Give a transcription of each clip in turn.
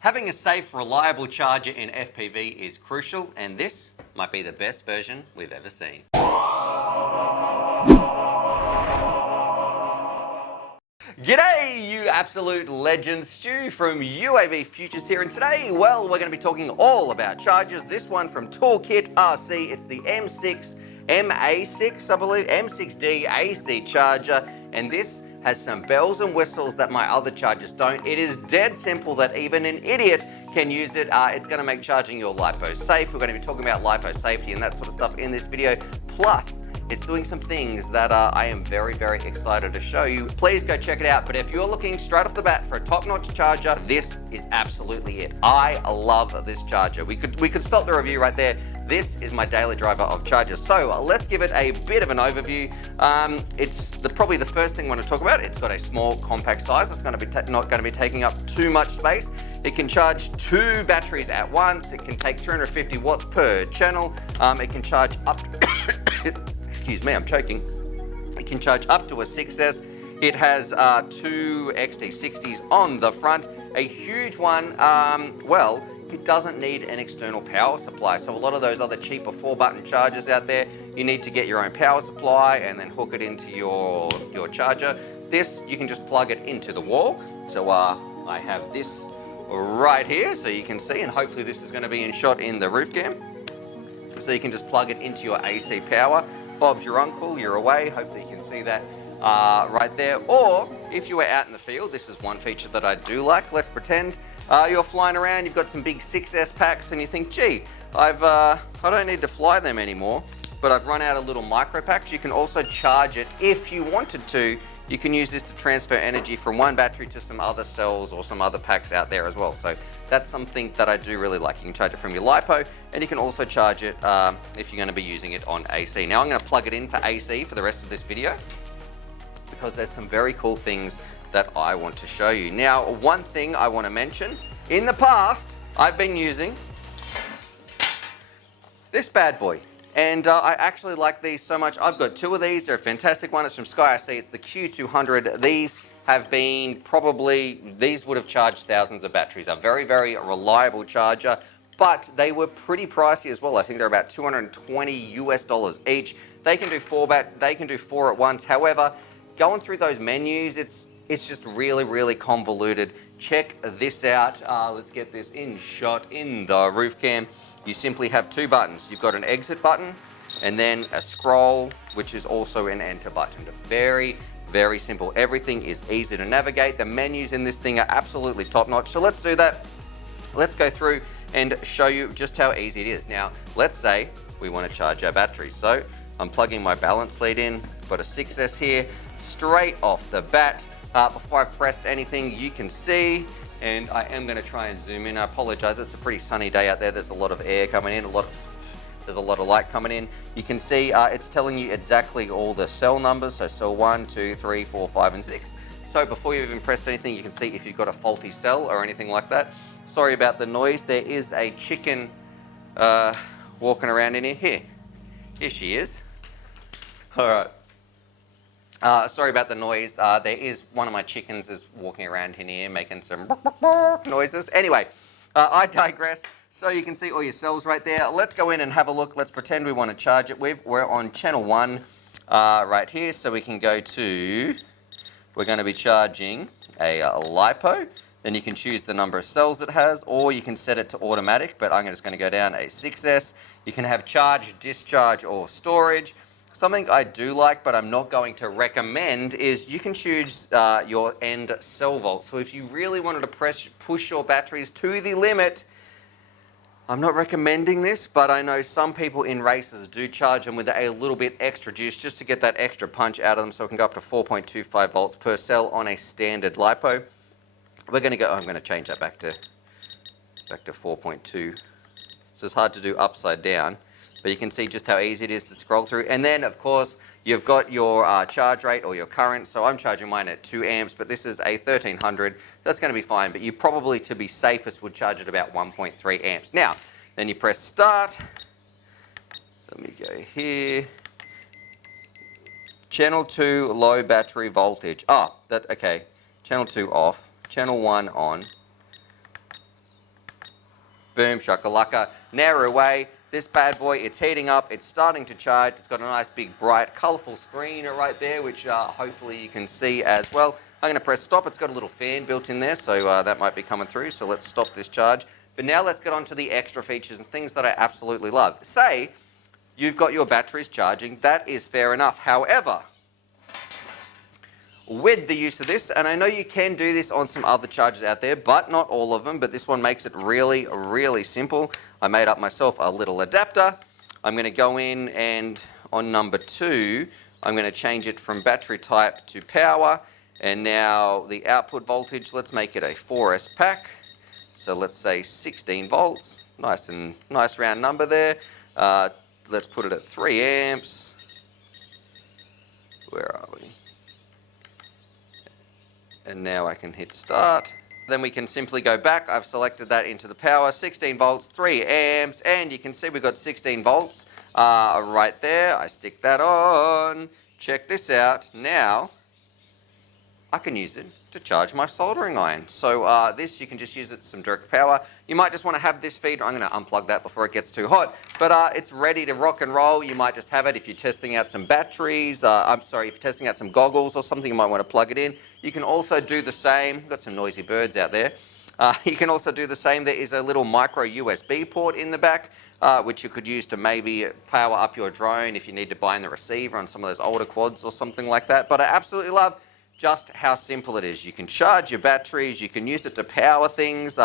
Having a safe, reliable charger in FPV is crucial, and this might be the best version we've ever seen. G'day, you absolute legends. Stu from UAVfutures here, and today, well, we're going to be talking all about chargers. This one from Toolkit RC, it's the M6 MA6, I believe, M6D AC charger, and this has some bells and whistles that my other chargers don't. It is dead simple that even an idiot can use it. It's going to make charging your LiPo safe. We're going to be talking about LiPo safety and that sort of stuff in this video. Plus, it's doing some things that I am very, very excited to show you. Please go check it out. But if you're looking straight off the bat for a top-notch charger, this is absolutely it. I love this charger. We could stop the review right there. This is my daily driver of chargers. So let's give it a bit of an overview. It's probably the first thing I want to talk about. It's got a small, compact size. It's going to be not going to be taking up too much space. It can charge 2 batteries at once. It can take 350 watts per channel. It can charge up. Excuse me, I'm choking. It can charge up to a 6S. It has 2 XT60s on the front. A huge one, well, it doesn't need an external power supply. So a lot of those other cheaper 4-button chargers out there, you need to get your own power supply and then hook it into your charger. This, you can just plug it into the wall. So I have this right here, so you can see, and hopefully this is going to be in shot in the roof cam. So you can just plug it into your AC power. Bob's your uncle, you're away. Hopefully you can see that right there. Or if you were out in the field, this is one feature that I do like. Let's pretend you're flying around, you've got some big 6S packs and you think, gee, I don't need to fly them anymore, but I've run out of little micro packs. You can also charge it if you wanted to. You can use this to transfer energy from one battery to some other cells or some other packs out there as well. So that's something that I do really like. You can charge it from your LiPo, and you can also charge it if you're going to be using it on AC. Now I'm going to plug it in for AC for the rest of this video because there's some very cool things that I want to show you. Now, one thing I want to mention, in the past, I've been using this bad boy. And I actually like these so much. I've got 2 of these. They're a fantastic one. It's from SkyRC. It's the Q200. These have been these would have charged thousands of batteries. A very, very reliable charger, but they were pretty pricey as well. I think they're about $220 US each. They can do 4 at once. However, going through those menus, it's just really, really convoluted. Check this out. Let's get this in shot in the roof cam. You simply have 2 buttons. You've got an exit button and then a scroll, which is also an enter button. Very, very simple. Everything is easy to navigate. The menus in this thing are absolutely top-notch. So let's do that. Let's go through and show you just how easy it is. Now, let's say we want to charge our batteries. So I'm plugging my balance lead in. Got a 6S here, straight off the bat. Before I've pressed anything, you can see, and I am going to try and zoom in. I apologize, it's a pretty sunny day out there. There's a lot of air coming in, there's a lot of light coming in. You can see it's telling you exactly all the cell numbers, so cell 1, 2, 3, 4, 5, and 6. So before you've even pressed anything, you can see if you've got a faulty cell or anything like that. Sorry about the noise. There is a chicken walking around in here. Here she is. All right. Sorry about the noise. There is one of my chickens is walking around in here making some noises. Anyway, I digress. So you can see all your cells right there. Let's go in and have a look. Let's pretend we want to charge it. We're on channel 1 right here. So we can go to, we're going to be charging a LiPo. Then you can choose the number of cells it has, or you can set it to automatic, but I'm just going to go down a 6S. You can have charge, discharge, or storage. Something I do like, but I'm not going to recommend, is you can choose your end cell volt. So if you really wanted to push your batteries to the limit, I'm not recommending this, but I know some people in races do charge them with a little bit extra juice just to get that extra punch out of them, so it can go up to 4.25 volts per cell on a standard LiPo. We're going to go, I'm going to change that back to 4.2. So it's hard to do upside down. But you can see just how easy it is to scroll through. And then, of course, you've got your charge rate or your current. So I'm charging mine at 2 amps, but this is a 1300. That's going to be fine. But you probably, to be safest, would charge at about 1.3 amps. Now, then you press start. Let me go here. Channel 2, low battery voltage. Okay. Channel 2 off. Channel 1 on. Boom, shakalaka. Now away. This bad boy, it's heating up, it's starting to charge. It's got a nice big bright colourful screen right there, which hopefully you can see as well. I'm going to press stop. It's got a little fan built in there, so that might be coming through. So let's stop this charge. But now let's get on to the extra features and things that I absolutely love. Say you've got your batteries charging. That is fair enough. However, with the use of this, and I know you can do this on some other chargers out there, but not all of them, but this one makes it really, really simple. I made up myself a little adapter. I'm going to go in and on number 2, I'm going to change it from battery type to power, and now the output voltage, let's make it a 4S pack. So let's say 16 volts, nice round number there. Let's put it at 3 amps. Where are we? And now I can hit start. Then we can simply go back. I've selected that into the power, 16 volts, 3 amps, and you can see we've got 16 volts right there. I stick that on. Check this out. Now, I can use it to charge my soldering iron. So this, you can just use it some direct power. You might just want to have this feed. I'm going to unplug that before it gets too hot. But it's ready to rock and roll. You might just have it if you're testing out some batteries. If you're testing out some goggles or something, you might want to plug it in. You can also do the same. Got some noisy birds out there. You can also do the same. There is a little micro USB port in the back, which you could use to maybe power up your drone if you need to bind the receiver on some of those older quads or something like that. But I absolutely love just how simple it is. You can charge your batteries, you can use it to power things,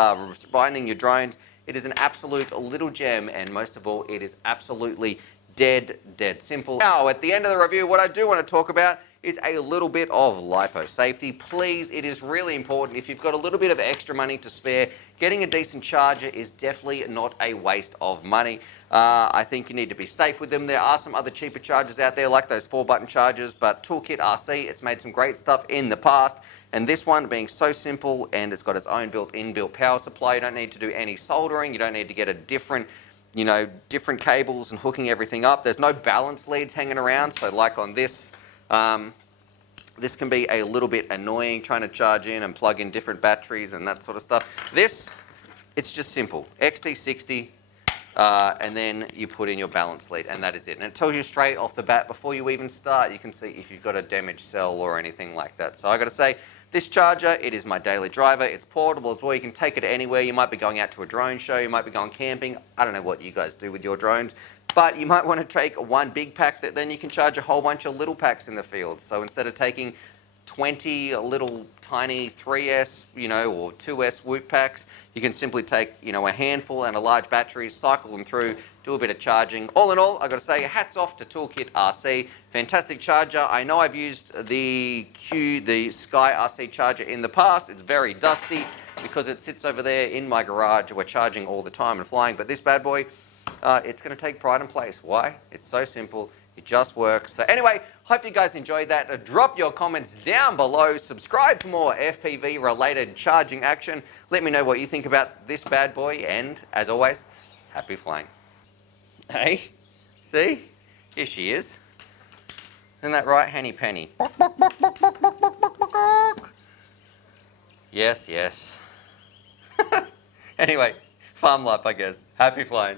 binding your drones. It is an absolute little gem, and most of all, it is absolutely dead simple. Now, at the end of the review, what I do want to talk about is a little bit of LiPo safety. Please, it is really important. If you've got a little bit of extra money to spare, getting a decent charger is definitely not a waste of money. I think you need to be safe with them. There are some other cheaper chargers out there, like those 4-button chargers, but Toolkit RC, it's made some great stuff in the past. And this one being so simple, and it's got its own inbuilt power supply. You don't need to do any soldering. You don't need to get a different cables and hooking everything up. There's no balance leads hanging around. So like on this, this can be a little bit annoying trying to charge in and plug in different batteries and that sort of stuff. This, it's just simple. XT60, and then you put in your balance lead, and that is it. And it tells you straight off the bat before you even start. You can see if you've got a damaged cell or anything like that. So I got to say, this charger, it is my daily driver. It's portable as well. You can take it anywhere. You might be going out to a drone show. You might be going camping. I don't know what you guys do with your drones, but you might want to take one big pack that then you can charge a whole bunch of little packs in the field. So instead of taking 20 little tiny 3S, or 2S Whoop packs, you can simply take, a handful and a large battery, cycle them through, do a bit of charging. All in all, I've got to say, hats off to Toolkit RC. Fantastic charger. I know I've used the Sky RC charger in the past. It's very dusty because it sits over there in my garage. We're charging all the time and flying, but this bad boy, it's going to take pride in place. Why? It's so simple. It just works. So anyway, hope you guys enjoyed that. Drop your comments down below. Subscribe for more FPV related charging action. Let me know what you think about this bad boy. And as always, happy flying. Hey, see? Here she is. Isn't that right, Henny Penny? Yes. Anyway, farm life, I guess. Happy flying.